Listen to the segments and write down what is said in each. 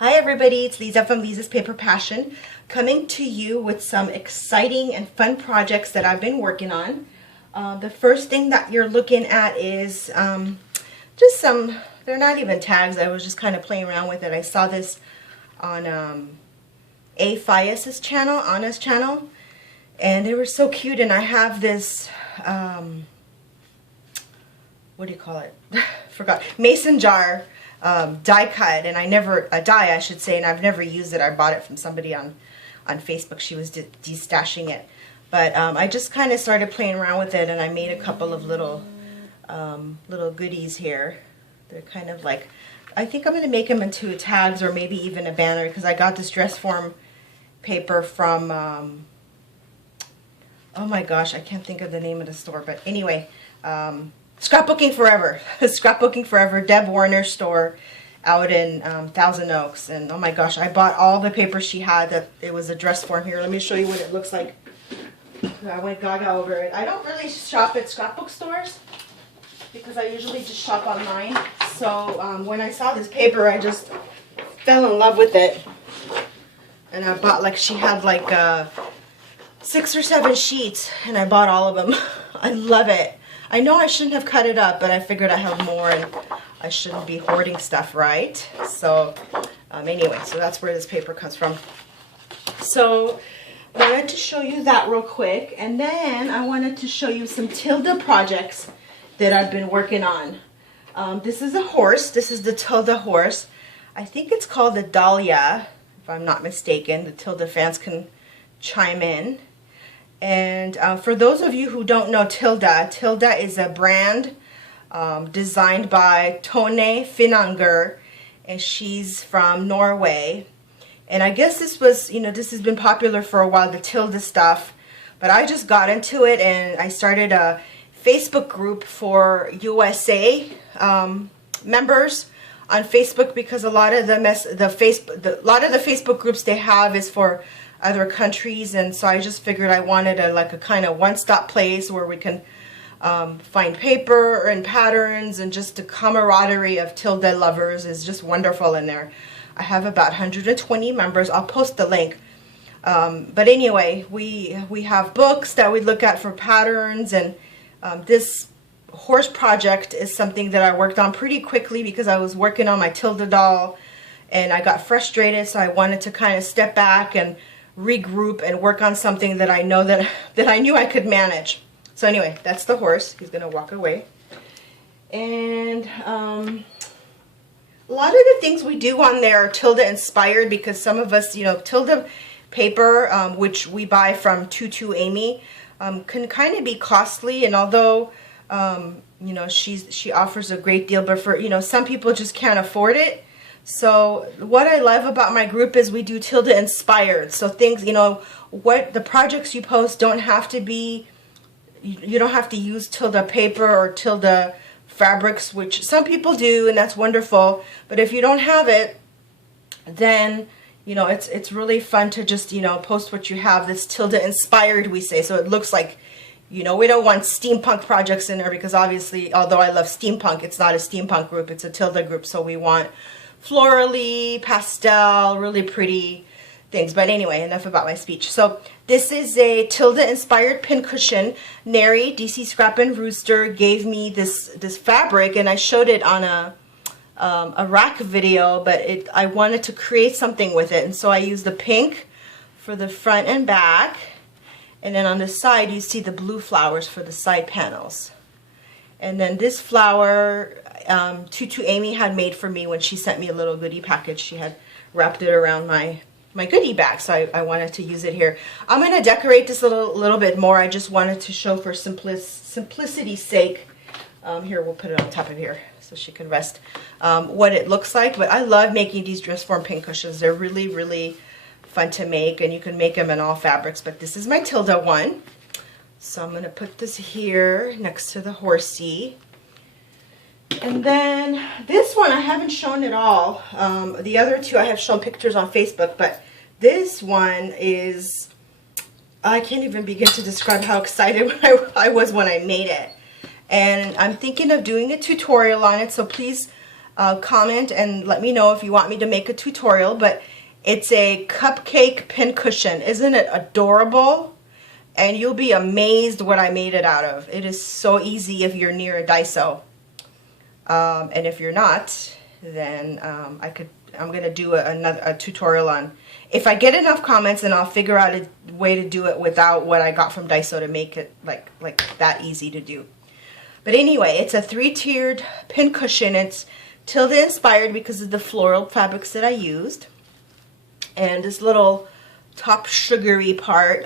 Hi everybody, it's Lisa from Lisa's Paper Passion, coming to you with some exciting and fun projects that I've been working on. The first thing that you're looking at is just some, they're not even tags, I was just kind of playing around with it. I saw this on A. Fias's channel, Anna's channel, and they were so cute. And I have this, what do you call it? Forgot. Mason jar die cut, and a die I should say, and I've never used it. I bought it from somebody on Facebook. She was destashing it, but I just kind of started playing around with it, and I made a couple of little goodies here. They're kind of like, I think I'm going to make them into tags or maybe even a banner, because I got this dress form paper from oh my gosh, I can't think of the name of the store, but anyway, Scrapbooking Forever. Scrapbooking Forever, Deb Warner's store out in Thousand Oaks. And oh my gosh, I bought all the paper she had. That it was a dress form. Here, let me show you what it looks like. I went gaga over it. I don't really shop at scrapbook stores because I usually just shop online. So when I saw this paper, I just fell in love with it. And I bought, like, she had like 6 or 7 sheets, and I bought all of them. I love it. I know I shouldn't have cut it up, but I figured I have more and I shouldn't be hoarding stuff, right? So anyway, so that's where this paper comes from. So I wanted to show you that real quick, and then I wanted to show you some Tilda projects that I've been working on. This is a horse. This is the Tilda horse. I think it's called the Dahlia, if I'm not mistaken. The Tilda fans can chime in. And for those of you who don't know Tilda, Tilda is a brand designed by Tone Finanger, and she's from Norway. And I guess this was, you know, this has been popular for a while, the Tilda stuff, but I just got into it and I started a Facebook group for USA members on Facebook, because a lot of the Facebook groups they have is for other countries, and so I just figured I wanted a kind of one-stop place where we can find paper and patterns, and just the camaraderie of Tilda lovers is just wonderful in there. I have about 120 members. I'll post the link. But anyway, we have books that we look at for patterns, and this horse project is something that I worked on pretty quickly because I was working on my Tilda doll and I got frustrated, so I wanted to kind of step back and regroup and work on something that I know that I knew I could manage. So anyway, that's the horse. He's gonna walk away. And a lot of the things we do on there are Tilda inspired, because some of us, you know, Tilda paper, which we buy from Tutu Amy, can kind of be costly. And although you know, she offers a great deal, but for, you know, some people just can't afford it. So what I love about my group is we do Tilda inspired. So things, you know, what the projects you post don't have to be, you don't have to use Tilda paper or Tilda fabrics, which some people do, and that's wonderful. But if you don't have it, then, you know, it's really fun to just, you know, post what you have. This Tilda inspired, we say, so it looks like, you know, we don't want steampunk projects in there, because obviously, although I love steampunk, it's not a steampunk group, it's a Tilda group. So we want florally, pastel, really pretty things. But anyway, enough about my speech. So this is a Tilda inspired pincushion. Neri, DC Scrap and Rooster, gave me this fabric, and I showed it on a rack video, but I wanted to create something with it, and so I used the pink for the front and back, and then on the side you see the blue flowers for the side panels. And then this flower Tutu Amy had made for me when she sent me a little goodie package. She had wrapped it around my goodie bag, so I wanted to use it here. I'm going to decorate this a little bit more. I just wanted to show for simplicity's sake. Here, we'll put it on top of here so she can rest, what it looks like. But I love making these dress form pincushions. They're really, really fun to make, and you can make them in all fabrics. But this is my Tilda one. So I'm going to put this here next to the horsey. And then this one I haven't shown at all. The other two I have shown pictures on Facebook, but this one is, I can't even begin to describe how excited I was when I made it. And I'm thinking of doing a tutorial on it, so please comment and let me know if you want me to make a tutorial. But it's a cupcake pincushion. Isn't it adorable? And you'll be amazed what I made it out of. It is so easy if you're near a Daiso. And if you're not, then I'm gonna do a tutorial on. If I get enough comments, then I'll figure out a way to do it without what I got from Daiso to make it like that easy to do. But anyway, it's a 3-tiered pincushion. It's Tilda inspired because of the floral fabrics that I used. And this little top sugary part,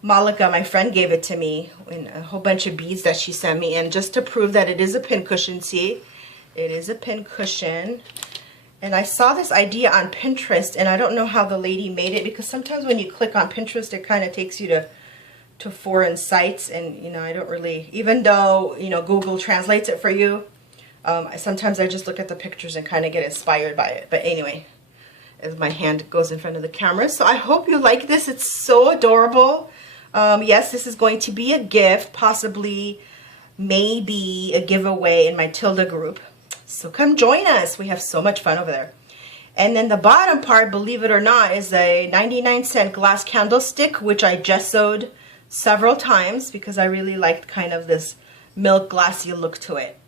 Malika, my friend, gave it to me in a whole bunch of beads that she sent me. And just to prove that it is a pincushion, see, it is a pincushion. And I saw this idea on Pinterest, and I don't know how the lady made it, because sometimes when you click on Pinterest, it kind of takes you to foreign sites, and you know, I don't really, even though, you know, Google translates it for you, sometimes I just look at the pictures and kind of get inspired by it. But anyway, as my hand goes in front of the camera, so I hope you like this. It's so adorable. Yes, this is going to be a gift, possibly, maybe a giveaway in my Tilda group. So come join us. We have so much fun over there. And then the bottom part, believe it or not, is a 99-cent glass candlestick, which I gessoed several times because I really liked kind of this milk glassy look to it.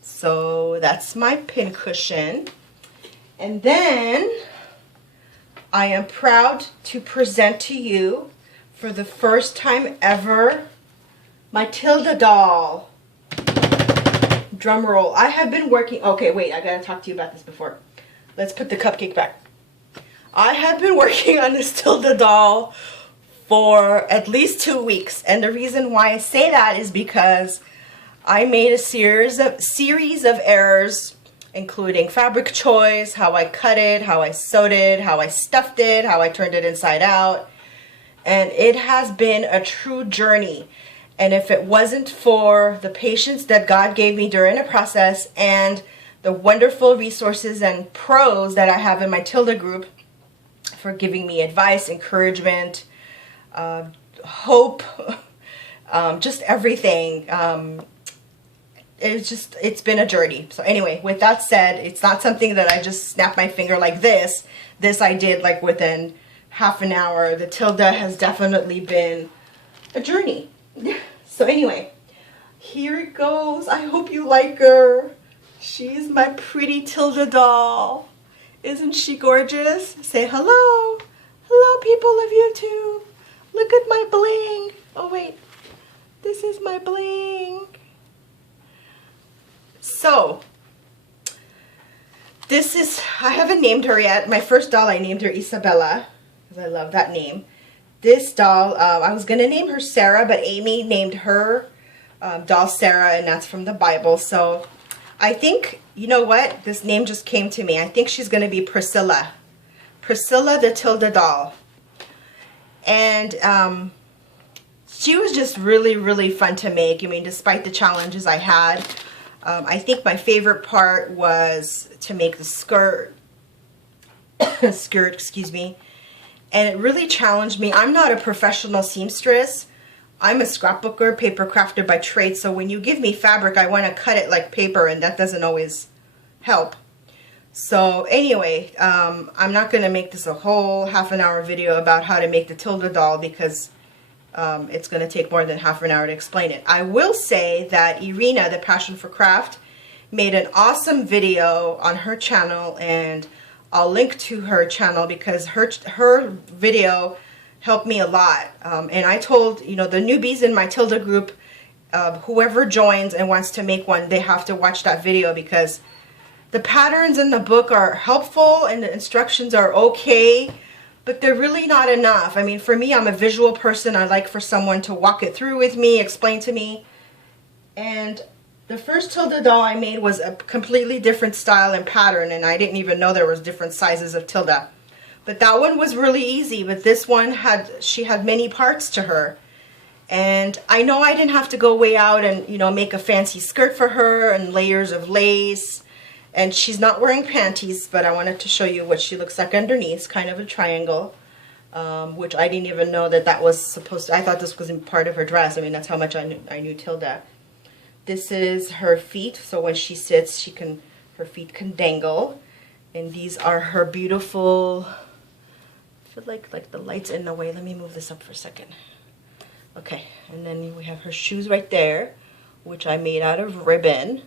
So that's my pincushion. And then I am proud to present to you for the first time ever my Tilda doll. Drum roll. I have been working, okay, wait, I gotta talk to you about this before. Let's put the cupcake back. I have been working on this Tilda doll for at least 2 weeks, and the reason why I say that is because I made a series of errors, including fabric choice, how I cut it, how I sewed it, how I stuffed it, how I turned it inside out, and it has been a true journey. And if it wasn't for the patience that God gave me during the process and the wonderful resources and pros that I have in my Tilda group for giving me advice, encouragement, hope, just everything, it's been a journey. So anyway, with that said, it's not something that I just snapped my finger like this. This I did like within half an hour. The Tilda has definitely been a journey. So anyway, here it goes. I hope you like her. She's my pretty Tilda doll. Isn't she gorgeous? Say hello. Hello, people of YouTube. Look at my bling. Oh wait, this is my bling. So, this is, I haven't named her yet. My first doll, I named her Isabella, because I love that name. This doll, I was going to name her Sarah, but Amy named her doll Sarah, and that's from the Bible. So I think, you know what? This name just came to me. I think she's going to be Priscilla. Priscilla the Tilda doll. And she was just really, really fun to make. I mean, despite the challenges I had, I think my favorite part was to make the skirt. Excuse me. And it really challenged me. I'm not a professional seamstress. I'm a scrapbooker, paper crafter by trade. So when you give me fabric, I want to cut it like paper, and that doesn't always help. So anyway, I'm not going to make this a whole half-an-hour video about how to make the Tilda doll, because it's going to take more than half an hour to explain it. I will say that Irina, the Passion for Craft, made an awesome video on her channel, and I'll link to her channel because her video helped me a lot. And I told, you know, the newbies in my Tilda group, whoever joins and wants to make one, they have to watch that video, because the patterns in the book are helpful and the instructions are okay, but they're really not enough. I mean, for me, I'm a visual person. I like for someone to walk it through with me, explain to me. And the first Tilda doll I made was a completely different style and pattern, and I didn't even know there was different sizes of Tilda. But that one was really easy, but this one she had many parts to her. And I know I didn't have to go way out and, you know, make a fancy skirt for her and layers of lace. And she's not wearing panties, but I wanted to show you what she looks like underneath. It's kind of a triangle, which I didn't even know that was supposed to, I thought this was part of her dress. I mean, that's how much I knew Tilda. This is her feet, so when she sits, she can her feet can dangle. And these are her beautiful, I feel like the light's in the way. Let me move this up for a second. Okay, and then we have her shoes right there, which I made out of ribbon.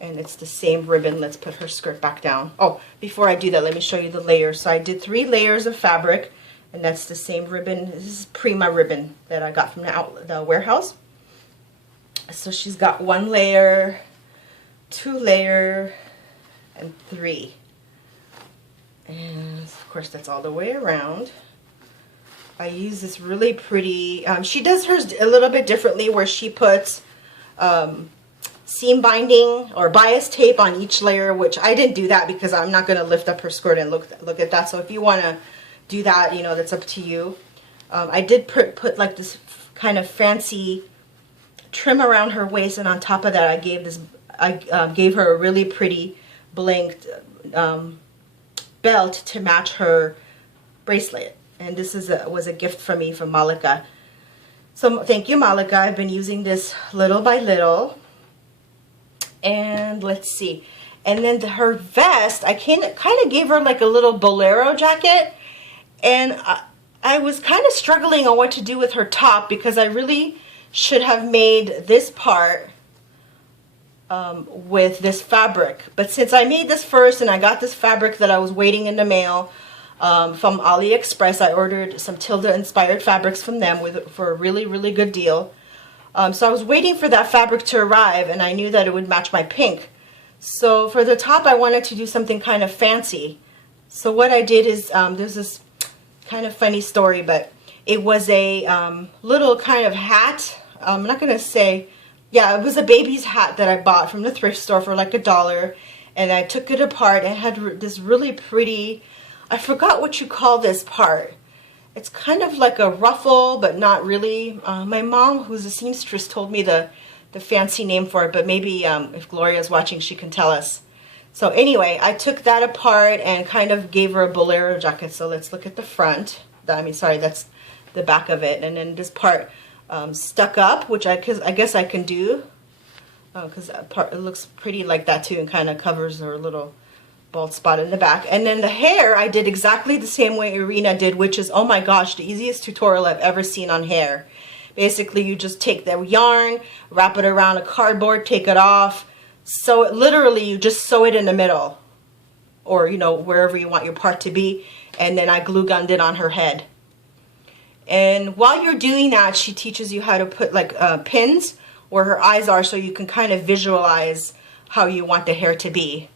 And it's the same ribbon. Let's put her skirt back down. Oh, before I do that, let me show you the layers. So I did 3 layers of fabric, and that's the same ribbon. This is Prima ribbon that I got from the warehouse. So she's got 1 layer, 2 layer, and 3. And of course that's all the way around. I use this really pretty, she does hers a little bit differently, where she puts seam binding or bias tape on each layer, which I didn't do that because I'm not going to lift up her skirt and look at that. So if you want to do that, you know, that's up to you. I did put like this kind of fancy trim around her waist, and on top of that I gave her a really pretty blinked belt to match her bracelet. And this was a gift from me from Malika. So thank you, Malika. I've been using this little by little. And let's see. And then her vest, I kind of gave her like a little bolero jacket. And I was kind of struggling on what to do with her top, because I really should have made this part with this fabric. But since I made this first and I got this fabric that I was waiting in the mail from AliExpress, I ordered some Tilda inspired fabrics from them for a really, really good deal. So I was waiting for that fabric to arrive, and I knew that it would match my pink. So for the top, I wanted to do something kind of fancy. So what I did is, there's this kind of funny story, but it was a little kind of hat. I'm not going to say, yeah, it was a baby's hat that I bought from the thrift store for like $1. And I took it apart and had this really pretty, I forgot what you call this part. It's kind of like a ruffle, but not really. My mom, who's a seamstress, told me the fancy name for it, but maybe if Gloria's watching, she can tell us. So anyway, I took that apart and kind of gave her a bolero jacket. So let's look at the front. That's the back of it. And then this part stuck up, which I guess I can do, because it looks pretty like that too, and kind of covers her little bald spot in the back. And then the hair, I did exactly the same way Irina did, which is, oh my gosh, the easiest tutorial I've ever seen on hair. Basically, you just take the yarn, wrap it around a cardboard, take it off, sew it, literally you just sew it in the middle, or you know, wherever you want your part to be, and then I glue gunned it on her head. And while you're doing that, she teaches you how to put like pins where her eyes are, so you can kind of visualize how you want the hair to be.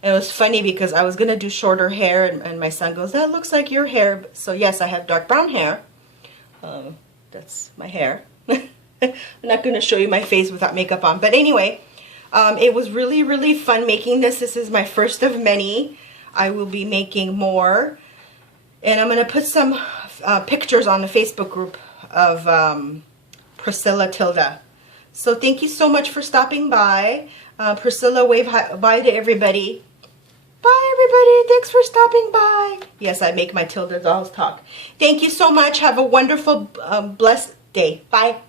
And it was funny because I was going to do shorter hair, and my son goes, that looks like your hair. So yes, I have dark brown hair. That's my hair. I'm not going to show you my face without makeup on. But anyway, it was really, really fun making this. This is my first of many. I will be making more. And I'm going to put some pictures on the Facebook group of Priscilla Tilda. So thank you so much for stopping by. Priscilla, wave bye to everybody. Bye, everybody. Thanks for stopping by. Yes, I make my Tilda dolls talk. Thank you so much. Have a wonderful, blessed day. Bye.